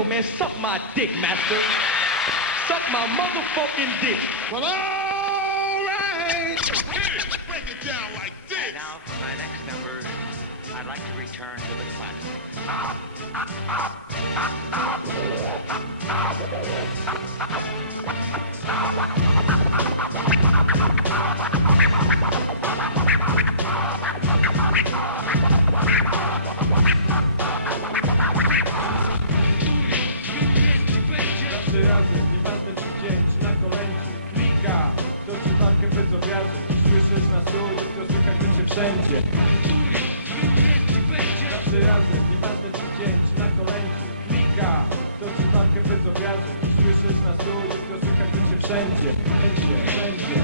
yo, man, suck my dick, master. Suck my motherfucking dick. Well, all right. Break it down like this. Now, for my next number, I'd like to return to the classics. będzie. Zawsze razem, nieważne czy dzień, na kolędzie. Klika, toczy walkę bez obrazu. Słyszysz na stół, tylko słychać będzie wszędzie. Będzie, będzie,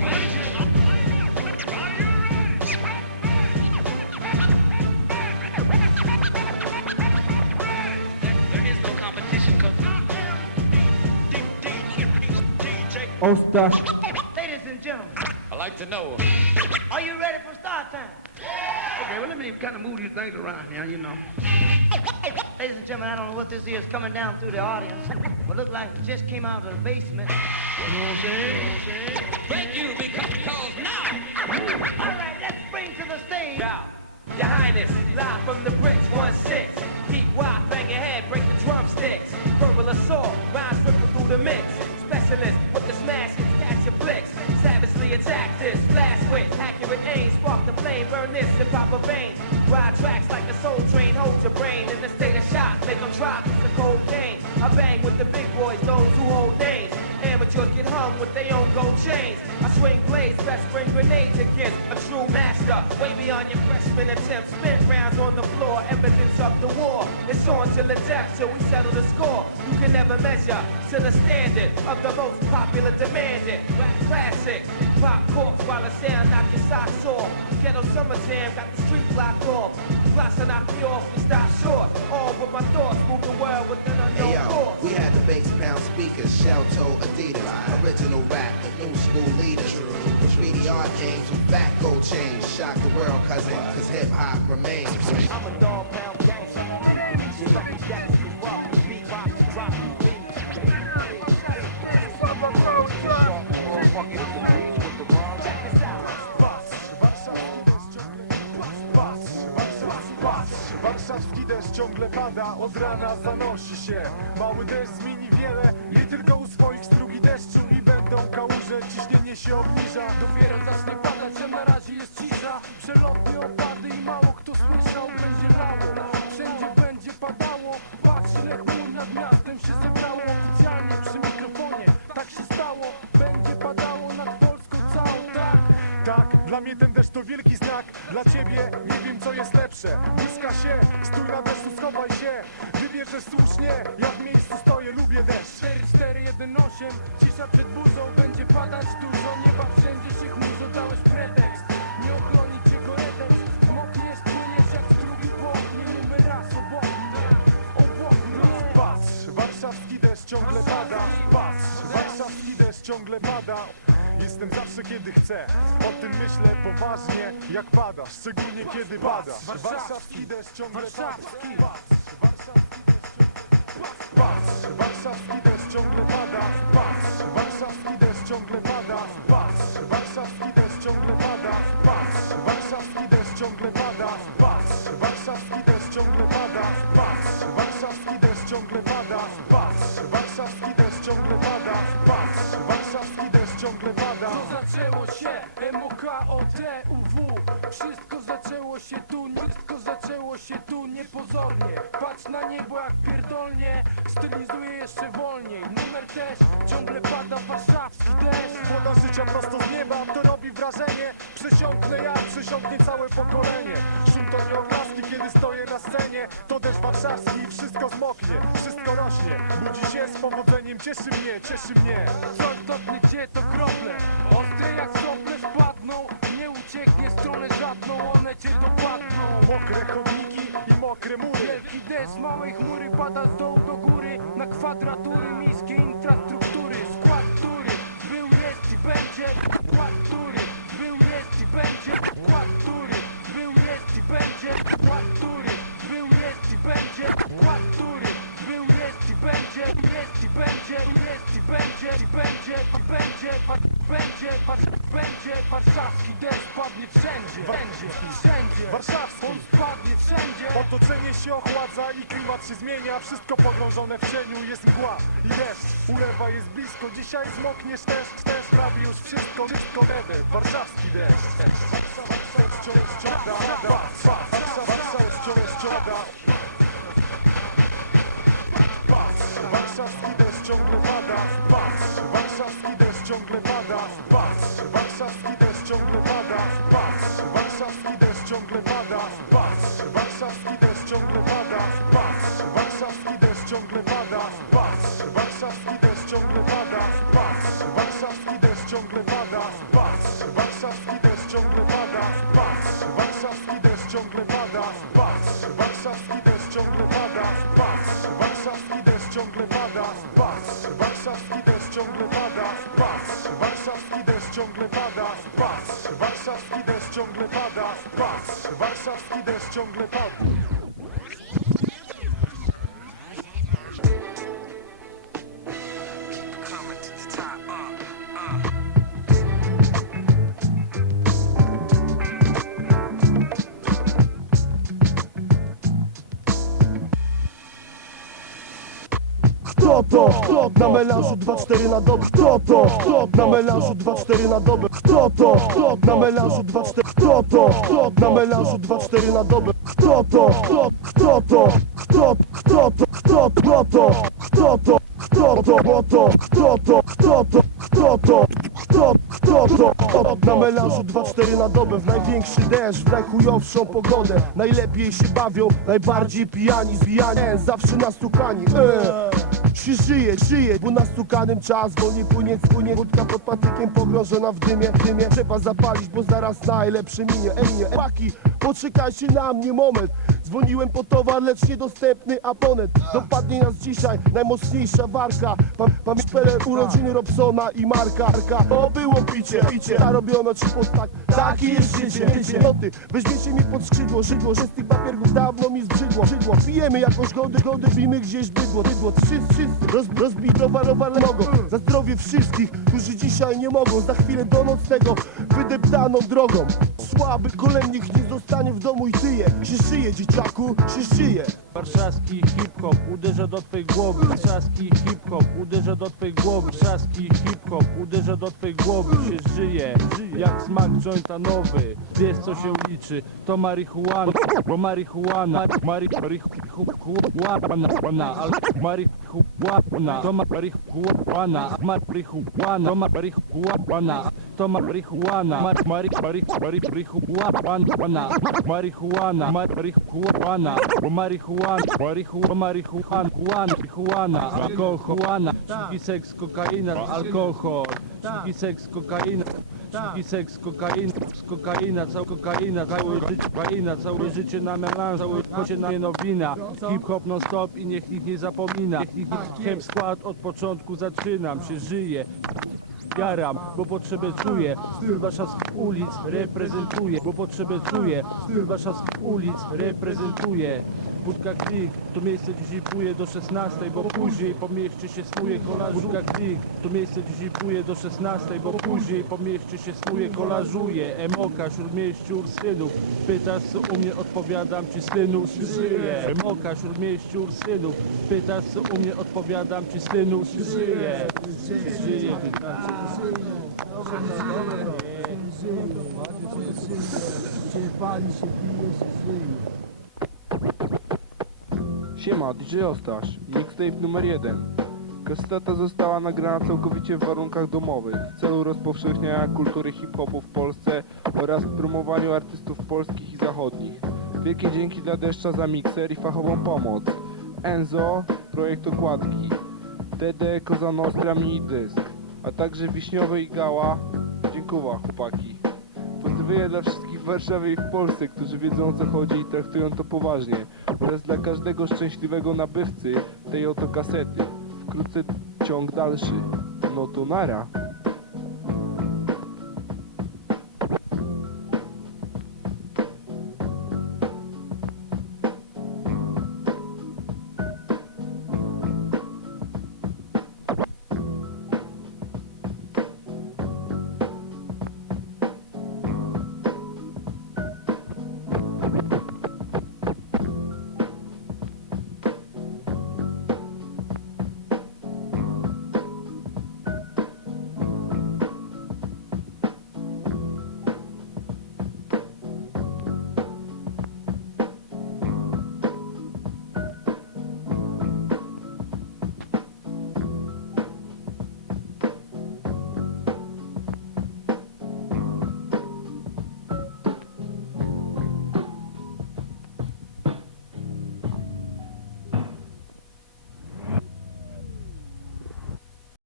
będzie Osta. Ladies and gentlemen, I'd like to know. Are you ready for start time? Okay, well, let me kind of move these things around here, you know. Ladies and gentlemen, I don't know what this is coming down through the audience, but look like it just came out of the basement. You know what I'm saying? You know what Thank you because, because now. All right, let's bring to the stage. Now, Your Highness, live from the bricks, 1-6. Peak wide, bang your head, break the drumsticks. Verbal assault, rhymes ripple through the mix. Specialist with the smash catch your flicks. Savagely attack this, blast with accurate aim. Spark the flame, burn this in proper vein. Ride tracks like a soul train, hold your brain in the state of shock. Make them drop, it's a cold game. I bang with the big boys, those who hold names. Amateurs get hung with their own gold chains. I swing blades, best bring grenades against a true master. Way beyond your freshman attempts. Spent rounds on the floor, evidence the war. It's on till the death till we settle the score. You can never measure to the standard of the most popular demanded. Rap classic, pop corks while the sound knock your socks off. Ghetto summer jam got the street blocked off. Plus I knock me off and stop short. All with my thoughts move the world with an unknown Hey yo, course. we had the bass pound speakers, shell toe Adidas, original rap, the new school leaders. Graffiti art games with fat world, cousin, cause hip hop remains. I'm a dog pound gangster. Warszawski deszcz ciągle pada, od rana zanosi się. Mały deszcz zmieni wiele, nie tylko u swoich strugi deszczu. I będą kałuże, ciśnienie się obniża. Dopiero zacznie padać, a na razie jest cisza. Przelotne opady i mało kto słyszał, będzie lało dla mnie ten deszcz to wielki znak. Dla ciebie nie wiem co jest lepsze. Błyska się, stój na deszczu, schowaj się. Wybierzesz słusznie, ja w miejscu stoję, lubię deszcz. 4, 4, 1, 8 Cisza przed burzą, będzie padać dużo. Nieba wszędzie się chmurzą, dałeś pretekst. Nie ochroni cię goretex Mokniesz, płyniesz jak drugi bok Nie numer raz, obokny Obokny Patrz, warszawski deszcz ciągle pada. Patrz, warszawski deszcz ciągle pada Jestem zawsze kiedy chcę. O tym myślę poważnie jak pada. Szczególnie kiedy pada. Warszawski deszcz ciągle pada. Patrz, warszawski deszcz ciągle pada. Patrz, warszawski deszcz ciągle pada. Patrz, warszawski Niebo jak pierdolnie Stylizuję jeszcze wolniej. Numer też ciągle pada warszawski deszcz. Woda życia prosto z nieba to robi wrażenie. Przesiąknę ja, przesiąknie całe pokolenie. Szum to nie oklaski kiedy stoję na scenie. To deszcz warszawski i wszystko zmoknie Wszystko rośnie, budzi się z powodzeniem Cieszy mnie, cieszy mnie. Coś dotkniecie to krople? Ostre jak żadną One cię dopadną Mokre chodniki i mokre mury. Wielki deszcz małej chmury pada z dołu do góry. Na kwadratury miejskiej infrastruktury. Skład który był, jest i będzie. Skład który był, jest i będzie. Skład który był, jest i będzie. Skład który był, jest i będzie. Skład który był, jest jest i będzie, jest i będzie, i będzie, i będzie, wa- będzie, wa- będzie warszawski deszcz padnie wszędzie, będzie, wszędzie, warszawski, on spadnie wszędzie. Otoczenie się ochładza i klimat się zmienia, wszystko pogrążone w cieniu, jest mgła i deszcz, ulewa jest blisko, dzisiaj zmokniesz też, też prawie już wszystko, wszystko wtedy, warszawski deszcz. Ściąga, Warszawa wciąż ściąga. Warszawski deszcz ciągle pada Patrz, warszawski deszcz ciągle pada Patrz, warszawski deszcz ciągle pada ciągle Kto to? Kto na melanżu 2-4 na dobę? Kto to? Kto na melanżu 2-4 na dobę? Kto to? Kto na melanżu 2-4? Kto to? Kto na melanżu 2-4 na dobę? Kto to? Kto? Kto to? Kto? Kto to? Kto? Kto to? Kto to? Kto to? Kto to? Kto to? Kto to? Kto to? Kto? Kto to? Na melanżu 2-4 na dobę? W największy deszcz, w najchujowszą pogodę Najlepiej się bawią, najbardziej pijani Zbijani, e, zawsze nastukani e. Się żyje, żyje, bo na stukanym czas Wolniej płynie, spłynie, wódka pod patykiem Pogrążona w dymie, dymie. Trzeba zapalić, bo zaraz najlepszy minie Eminie, paki, poczekajcie na mnie moment Dzwoniłem po towar, lecz niedostępny abonent. Dopadnie nas dzisiaj najmocniejsza warka. Pam, pamięć urodziny Robsona i Marka. Marka. O, było picie, picie. Zarobiono ci pod tak, takie jest życie. Wiecie, noty, weźmiecie mi pod skrzydło Żydło, że z tych papierków dawno mi zbrzydło. Żydło, pijemy jakąś godę, godę Bimy gdzieś bydło, bydło. Wszyscy, wszyscy, roz, browar mogą. Za zdrowie wszystkich, którzy dzisiaj nie mogą. Za chwilę do nocnego, wydeptaną drogą. Słaby golemnik nie zostanie w domu i tyje. Się żyje, dzieciaku, się żyje. Warszawski hip-hop uderza do twej głowy. Warszawski hip-hop uderza do twej głowy. Warszawski hip-hop uderza do twej głowy. Się żyje, jak smak jointa nowy. Wiesz co się liczy, to marihuana Bo marihuana, mari, marihuana Marihuana, marihuana, marihuana, toma marihuana, mar marihuana, toma marihuana, toma marihuana, mar mari mari mari marihuana, marihuana, mar marihuana, marihuana, marihuana, marihuana, marihuana, alkohol, sztuki seks, kokaina, alkohol, sztuki seks, kokaina, sztuki seks, kokaina, kokaina, cała kokaina, całe życie, kokaina, całe życie na melanż, całe życie na nowina, hip-hop non stop i niech nikt nie zapomina, niech chem skład od początku zaczynam, się żyje, Jaram, bo potrzebę czuję. Styl warszawskich ulic reprezentuję Bo potrzebę czuję. Styl warszawskich ulic reprezentuję Budka Klik, to miejsce gdzie zipuje do 16, bo później po mieście się snuje kolażuje. Budka Klik, to miejsce gdzie zipuje do 16, bo później po mieście się snuje kolażuje. Emoka, śródmieściu Ursynów, pytasz co u mnie, odpowiadam ci synu. Żyje. Emoka, śródmieściu Ursynów, pytasz co u mnie, odpowiadam ci synu. Żyje. Żyje, Siema, DJ Ostasz, mixtape numer 1. Kaseta została nagrana całkowicie w warunkach domowych w celu rozpowszechniania kultury hip-hopu w Polsce oraz promowaniu artystów polskich i zachodnich. Wielkie dzięki dla Deszcza za mikser i fachową pomoc. Enzo, projekt okładki. DD Koza Nostra mini dysk, a także Wiśniowy i Gała. Dziękuję chłopaki. Pozdrowienia dla wszystkich w Warszawie i w Polsce, którzy wiedzą o co chodzi i traktują to poważnie oraz dla każdego szczęśliwego nabywcy tej oto kasety. Wkrótce ciąg dalszy. No to nara.